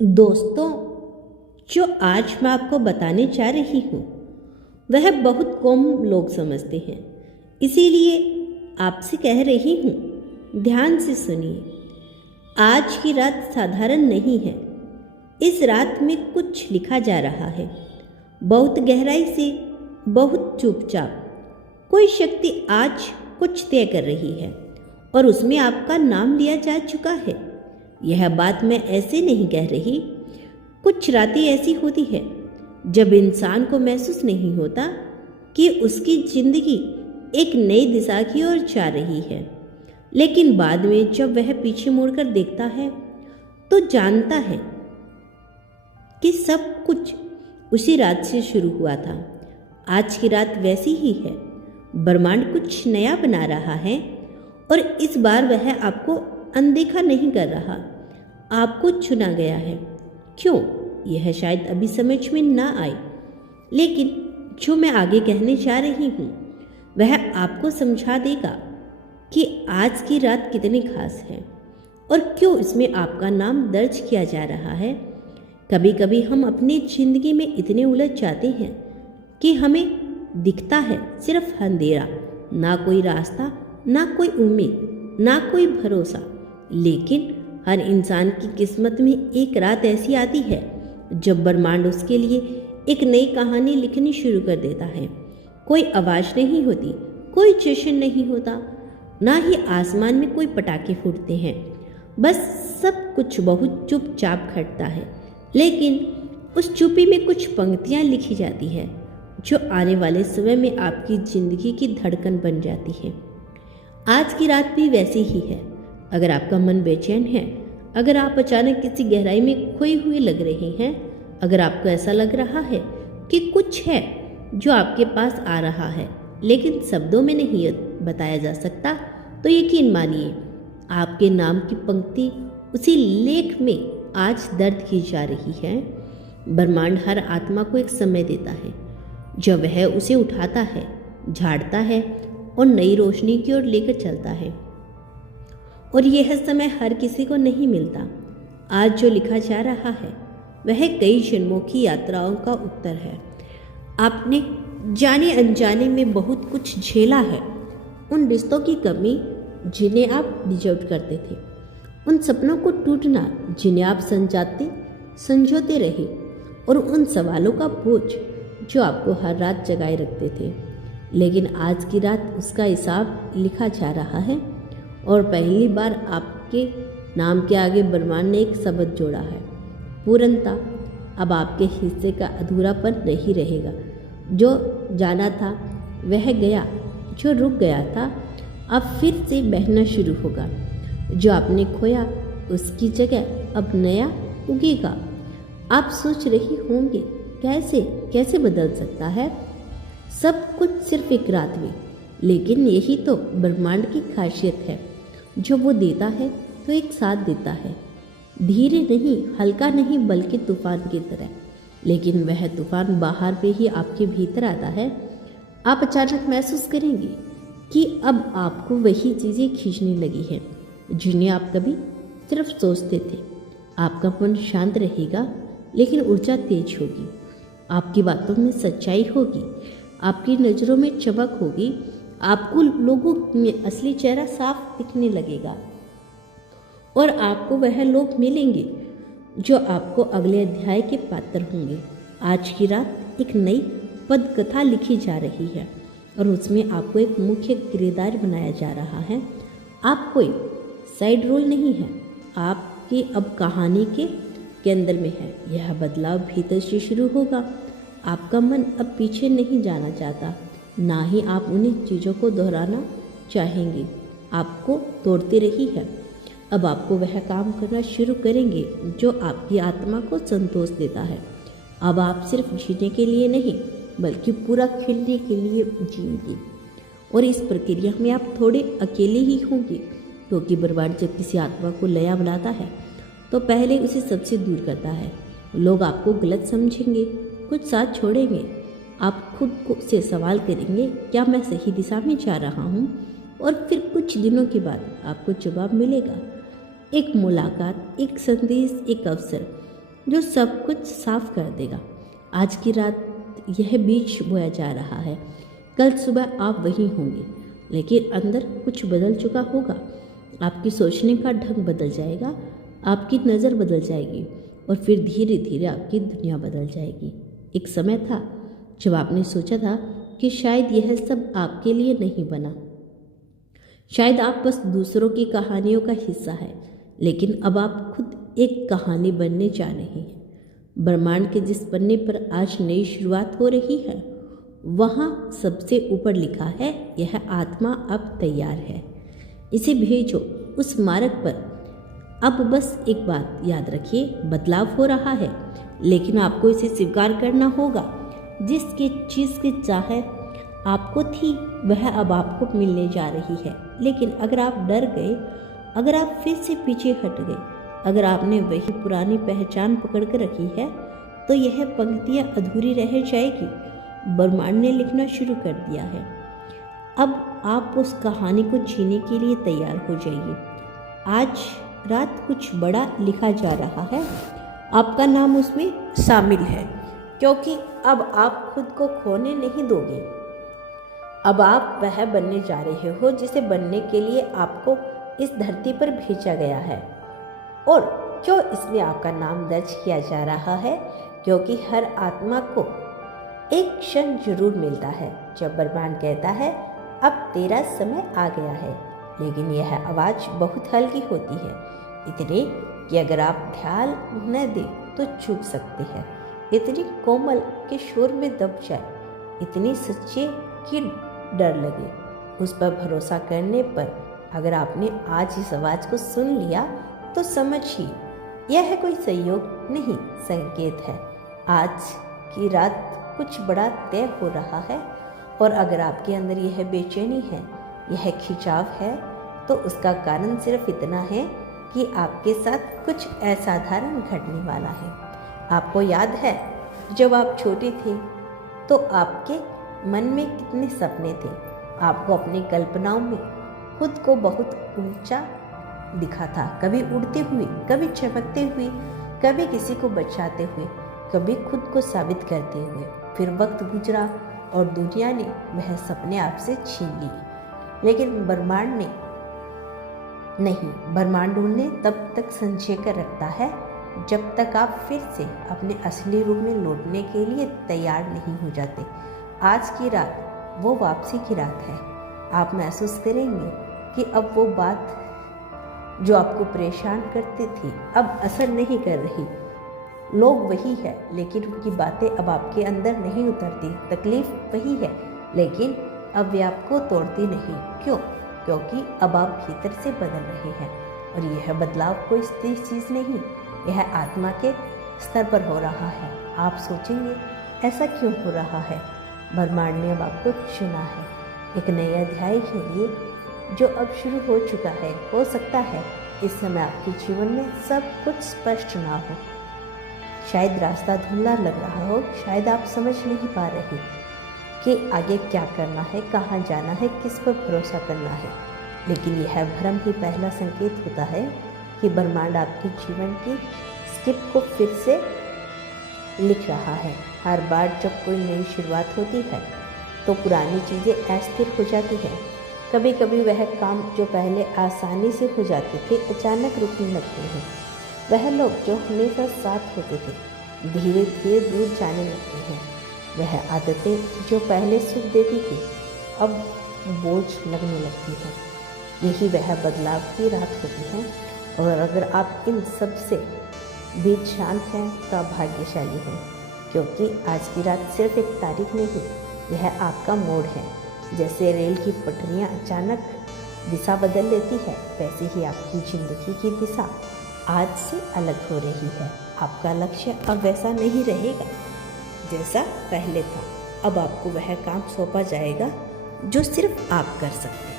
दोस्तों, जो आज मैं आपको बताने जा रही हूँ वह बहुत कम लोग समझते हैं। इसीलिए आपसे कह रही हूँ, ध्यान से सुनिए। आज की रात साधारण नहीं है। इस रात में कुछ लिखा जा रहा है, बहुत गहराई से, बहुत चुपचाप। कोई शक्ति आज कुछ तय कर रही है और उसमें आपका नाम लिया जा चुका है। यह बात मैं ऐसे नहीं कह रही। कुछ रातें ऐसी होती है जब इंसान को महसूस नहीं होता कि उसकी जिंदगी एक नई दिशा की ओर जा रही है, लेकिन बाद में जब वह पीछे मुड़कर देखता है तो जानता है कि सब कुछ उसी रात से शुरू हुआ था। आज की रात वैसी ही है। ब्रह्मांड कुछ नया बना रहा है और इस बार वह आपको अनदेखा नहीं कर रहा, आपको चुना गया है। क्यों, यह शायद अभी समझ में ना आए, लेकिन जो मैं आगे कहने जा रही हूँ वह आपको समझा देगा कि आज की रात कितनी खास है और क्यों इसमें आपका नाम दर्ज किया जा रहा है। कभी कभी हम अपनी जिंदगी में इतने उलझ जाते हैं कि हमें दिखता है सिर्फ अंधेरा, ना कोई रास्ता, ना कोई उम्मीद, ना कोई भरोसा। लेकिन हर इंसान की किस्मत में एक रात ऐसी आती है जब ब्रह्मांड उसके लिए एक नई कहानी लिखनी शुरू कर देता है। कोई आवाज़ नहीं होती, कोई जश्न नहीं होता, ना ही आसमान में कोई पटाखे फूटते हैं। बस सब कुछ बहुत चुपचाप घटता है, लेकिन उस चुप्पी में कुछ पंक्तियाँ लिखी जाती है जो आने वाले समय में आपकी ज़िंदगी की धड़कन बन जाती है। आज की रात भी वैसी ही है। अगर आपका मन बेचैन है, अगर आप अचानक किसी गहराई में खोए हुए लग रहे हैं, अगर आपको ऐसा लग रहा है कि कुछ है जो आपके पास आ रहा है लेकिन शब्दों में नहीं बताया जा सकता, तो यकीन मानिए आपके नाम की पंक्ति उसी लेख में आज दर्ज की जा रही है। ब्रह्मांड हर आत्मा को एक समय देता है जब वह उसे उठाता है, झाड़ता है और नई रोशनी की ओर लेकर चलता है। और यह समय हर किसी को नहीं मिलता। आज जो लिखा जा रहा है वह कई जन्मों की यात्राओं का उत्तर है। आपने जाने अनजाने में बहुत कुछ झेला है। उन रिश्तों की कमी जिन्हें आप डिजर्व करते थे, उन सपनों को टूटना जिन्हें आप संजोते रहे, और उन सवालों का बोझ जो आपको हर रात जगाए रखते थे। लेकिन आज की रात उसका हिसाब लिखा जा रहा है और पहली बार आपके नाम के आगे ब्रह्मांड ने एक शब्द जोड़ा है, पूर्णता। अब आपके हिस्से का अधूरापन नहीं रहेगा। जो जाना था वह गया, जो रुक गया था अब फिर से बहना शुरू होगा। जो आपने खोया उसकी जगह अब नया उगेगा। आप सोच रही होंगे कैसे बदल सकता है सब कुछ सिर्फ एक रात में, लेकिन यही तो ब्रह्मांड की खासियत है। जो वो देता है तो एक साथ देता है, धीरे नहीं, हल्का नहीं, बल्कि तूफान की तरह। लेकिन वह तूफान बाहर पे ही आपके भीतर आता है। आप अचानक महसूस करेंगे कि अब आपको वही चीज़ें खींचने लगी हैं जिन्हें आप कभी सिर्फ सोचते थे। आपका मन शांत रहेगा, लेकिन ऊर्जा तेज होगी। आपकी बातों में सच्चाई होगी, आपकी नज़रों में चमक होगी, आपको लोगों में असली चेहरा साफ दिखने लगेगा और आपको वह लोग मिलेंगे जो आपको अगले अध्याय के पात्र होंगे। आज की रात एक नई पद कथा लिखी जा रही है और उसमें आपको एक मुख्य किरदार बनाया जा रहा है। आप कोई साइड रोल नहीं है, आपकी अब कहानी के केंद्र में है। यह बदलाव भीतर से शुरू होगा। आपका मन अब पीछे नहीं जाना चाहता, ना ही आप उन्हीं चीज़ों को दोहराना चाहेंगे आपको तोड़ते रही है। अब आपको वह काम करना शुरू करेंगे जो आपकी आत्मा को संतोष देता है। अब आप सिर्फ जीने के लिए नहीं, बल्कि पूरा खिलने के लिए जिएंगे। और इस प्रक्रिया में आप थोड़े अकेले ही होंगे, क्योंकि ब्रह्मांड जब किसी आत्मा को नया बनाता है तो पहले उसे सबसे दूर करता है। लोग आपको गलत समझेंगे, कुछ साथ छोड़ेंगे, आप खुद को से सवाल करेंगे, क्या मैं सही दिशा में जा रहा हूँ? और फिर कुछ दिनों के बाद आपको जवाब मिलेगा। एक मुलाकात, एक संदेश, एक अवसर जो सब कुछ साफ कर देगा। आज की रात यह बीज बोया जा रहा है, कल सुबह आप वहीं होंगे, लेकिन अंदर कुछ बदल चुका होगा। आपकी सोचने का ढंग बदल जाएगा, आपकी नज़र बदल जाएगी और फिर धीरे धीरे आपकी दुनिया बदल जाएगी। एक समय था जब आपने सोचा था कि शायद यह सब आपके लिए नहीं बना, शायद आप बस दूसरों की कहानियों का हिस्सा है, लेकिन अब आप खुद एक कहानी बनने जा रहे हैं। ब्रह्मांड के जिस पन्ने पर आज नई शुरुआत हो रही है, वहाँ सबसे ऊपर लिखा है, यह आत्मा अब तैयार है, इसे भेजो उस मार्ग पर। अब बस एक बात याद रखिए, बदलाव हो रहा है, लेकिन आपको इसे स्वीकार करना होगा। जिसकी चीज़ की चाहत आपको थी वह अब आपको मिलने जा रही है। लेकिन अगर आप डर गए, अगर आप फिर से पीछे हट गए, अगर आपने वही पुरानी पहचान पकड़ कर रखी है, तो यह पंक्तियाँ अधूरी रह जाएगी। ब्रह्मांड ने लिखना शुरू कर दिया है। अब आप उस कहानी को जीने के लिए तैयार हो जाइए। आज रात कुछ बड़ा लिखा जा रहा है, आपका नाम उसमें शामिल है, क्योंकि अब आप खुद को खोने नहीं दोगे। अब आप वह बनने जा रहे हो जिसे बनने के लिए आपको इस धरती पर भेजा गया है। और क्यों इसमें आपका नाम दर्ज किया जा रहा है? क्योंकि हर आत्मा को एक क्षण जरूर मिलता है जब ब्रह्मांड कहता है, अब तेरा समय आ गया है। लेकिन यह आवाज़ बहुत हल्की होती है, इतनी कि अगर आप ध्यान न दें तो चूक सकते हैं, इतनी कोमल कि शोर में दब जाए, इतनी सच्ची कि डर लगे। उस पर भरोसा करने पर अगर आपने आज इस आवाज़ को सुन लिया तो समझिए यह कोई संयोग नहीं, संकेत है। आज की रात कुछ बड़ा तय हो रहा है। और अगर आपके अंदर यह बेचैनी है, यह खिंचाव है, तो उसका कारण सिर्फ इतना है कि आपके साथ कुछ असाधारण घटने वाला है। आपको याद है जब आप छोटे थे तो आपके मन में कितने सपने थे। आपको अपनी कल्पनाओं में खुद को बहुत ऊंचा दिखा था, कभी उड़ते हुए, कभी चमकते हुए, कभी किसी को बचाते हुए, कभी खुद को साबित करते हुए। फिर वक्त गुजरा और दुनिया ने वह सपने आपसे छीन लिए। लेकिन ब्रह्मांड ने नहीं, ब्रह्मांड उन्हें तब तक संजो कर रखता है जब तक आप फिर से अपने असली रूप में लौटने के लिए तैयार नहीं हो जाते। आज की रात वो वापसी की रात है। आप महसूस करेंगे कि अब वो बात जो आपको परेशान करती थी अब असर नहीं कर रही। लोग वही है, लेकिन उनकी बातें अब आपके अंदर नहीं उतरती। तकलीफ वही है, लेकिन अब वे आपको तोड़ती नहीं। क्यों? क्योंकि अब आप भीतर से बदल रहे हैं। और यह बदलाव कोई स्थिर चीज़ नहीं, यह आत्मा के स्तर पर हो रहा है। आप सोचेंगे ऐसा क्यों हो रहा है? ब्रह्मांड ने अब आपको चुना है एक नए अध्याय के लिए जो अब शुरू हो चुका है। हो सकता है इस समय आपके जीवन में सब कुछ स्पष्ट ना हो, शायद रास्ता धुंधला लग रहा हो, शायद आप समझ नहीं पा रहे कि आगे क्या करना है, कहाँ जाना है, किस पर भरोसा करना है। लेकिन यह भ्रम ही पहला संकेत होता है कि ब्रह्मांड आपके जीवन की स्क्रिप्ट को फिर से लिख रहा है। हर बार जब कोई नई शुरुआत होती है तो पुरानी चीज़ें अस्थिर हो जाती हैं। कभी कभी वह काम जो पहले आसानी से हो जाते थे अचानक रुकने लगते हैं। वह लोग जो हमेशा साथ होते थे धीरे धीरे दूर जाने लगते हैं। वह आदतें जो पहले सुख देती थी अब बोझ लगने लगती हैं। यही वह बदलाव की रात होती है। और अगर आप इन सब से बीच शांत हैं तो आप भाग्यशाली हैं, क्योंकि आज की रात सिर्फ एक तारीख नहीं, यह आपका मोड़ है। जैसे रेल की पटरियाँ अचानक दिशा बदल लेती है, वैसे ही आपकी ज़िंदगी की दिशा आज से अलग हो रही है। आपका लक्ष्य अब वैसा नहीं रहेगा जैसा पहले था। अब आपको वह काम सौंपा जाएगा जो सिर्फ आप कर सकते हैं।